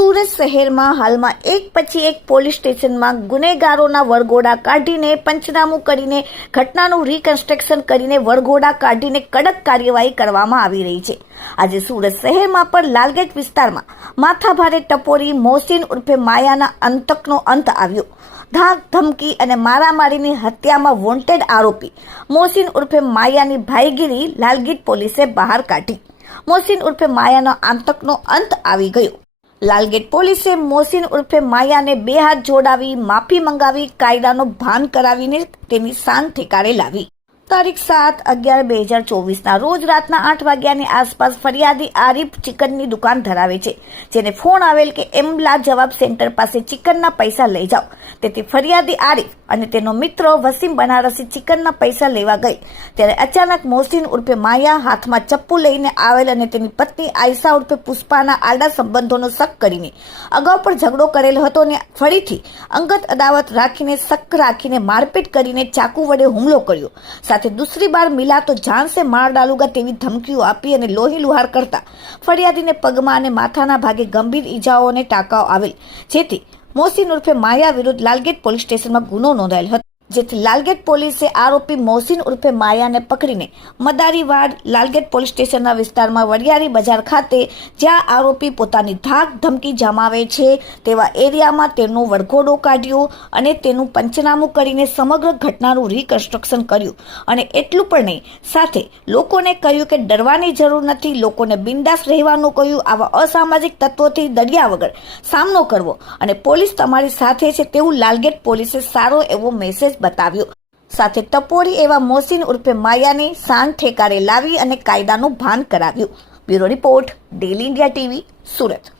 સુરત શહેરમાં હાલમાં એક પછી એક પોલીસ સ્ટેશનમાં ગુનેગારોના વરઘોડા કાઢીને પંચનામું કરીને ઘટનાનું રિકન્સ્ટ્રક્શન કરીને વરઘોડા કાઢીને કડક કાર્યવાહી કરવામાં આવી રહી છે. આજે સુરત શહેરમાં પણ લાલગેટ વિસ્તારમાં માથાભારે ટપોરી મોહસિન ઉર્ફે માયાના અંતકનો અંત આવ્યો. ધાક ધમકી અને મારામારીની હત્યામાં વોન્ટેડ આરોપી મોહસિન ઉર્ફે માયાની ભાઈગીરી લાલગીટ પોલીસે બહાર કાઢી. મોહસિન ઉર્ફે માયાનો આંતકનો અંત આવી ગયો. લાલગેટ પોલીસે મોસીન ઉર્ફે માયાને બે હાથ જોડાવી, માફી મંગાવી, કાયદાનો ભાન કરાવીને તેની શાન ઠેકારે લાવી. તારીખ સાત અગિયાર બે હજાર ચોવીસના રોજ રાતના આઠ વાગ્યાની આસપાસ ફરિયાદી આરીફ ચિકનની દુકાન ધરાવે છે, જેને ફોન આવેલ કે એમલા જવાબ સેન્ટર પાસે ચિકનના પૈસા લઈ જાઓ. તેથી ફરિયાદી આરીફ અને તેનો મિત્ર વસીમ બનારસી ચિકનના પૈસા લેવા ગઈ. ત્યારે અચાનક મોહસિન ઉર્ફે માયા હાથમાં ચપ્પુ લઈને આવેલ અને તેની પત્ની આયસા ઉર્ફે પુષ્પાના આડા સંબંધોનો શક કરીને અગાઉ પણ ઝઘડો કરેલો હતો અને ફરીથી અંગત અદાવત રાખીને શક રાખીને મારપીટ કરીને ચાકુ વડે હુમલો કર્યો. સાથે દૂસરી બાર મિલા તો જાનસે માર ડાલુગા તેવી ધમકીઓ આપી અને લોહી લુહાર કરતા ફરિયાદીને પગમાં અને માથાના ભાગે ગંભીર ઈજાઓને ટાંકાઓ આવેલ, જેથી મોસીન ઉર્ફે માયા વિરુદ્ધ લાલગેટ પોલીસ સ્ટેશનમાં ગુનો નોંધાયેલ હતો. જેથી લાલગેટ પોલીસે આરોપી મોહસિન ઉર્ફે માયાને પકડીને મદારીવાડ લાલગેટ પોલીસ સ્ટેશનના વિસ્તારમાં વડિયારી બજાર ખાતે જ્યાં આરોપી પોતાની ધાક ધમકી જમાવે છે. તેવા એરિયામાં તેનો વરઘોડો કાઢ્યો અને તેનું પંચનામું કરીને સમગ્ર ઘટનાનું રિકન્સ્ટ્રક્શન કર્યું. અને એટલું પણ નહીં, સાથે લોકોને કહ્યું કે ડરવાની જરૂર નથી, લોકોને બિંદાસ રહેવાનું કહ્યું. આવા અસામાજિક તત્વોથી દરિયા વગર સામનો કરવો અને પોલીસ તમારી સાથે છે તેવું લાલગેટ પોલીસે સારો એવો મેસેજ બતાવ્યો. સાથે ટપોરી એવા મોસીન ઉર્ફે માયાને શાન ઠેકારે લાવી અને કાયદાનું ભાન કરાવ્યું. Bureau report, daily India TV, Surat.